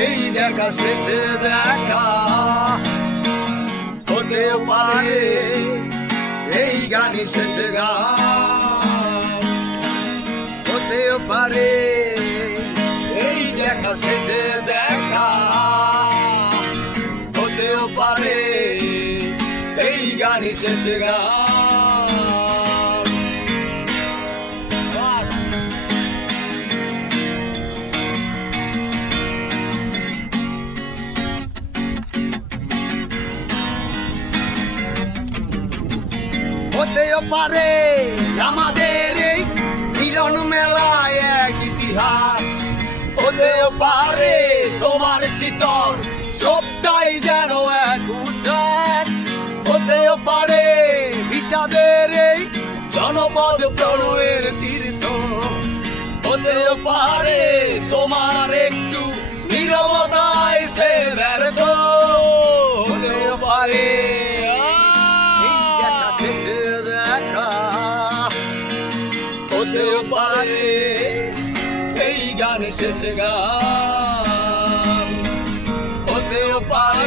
এই দেখা শেষে দেখা হতেও পারে এই গানই শেষে গান হতেও পারে এই দেখা শেষে দেখা হতেও পারে এই গানই শেষে গান হতেও পারে আমাদের এই মিলন মেলায় এক ইতিহাস হতেও পারে তোমার শীতল সবটাই যেন এক উচ্ছ্বাস হতেও পারে বিষাদের এই জনপদ প্রণয়ের তীর্থ হতেও পারে তোমার একটু নীরবতায় সে ব্যর্থ হতেও পারে হতেও পারে এই গান শেষ গান হতেও পারে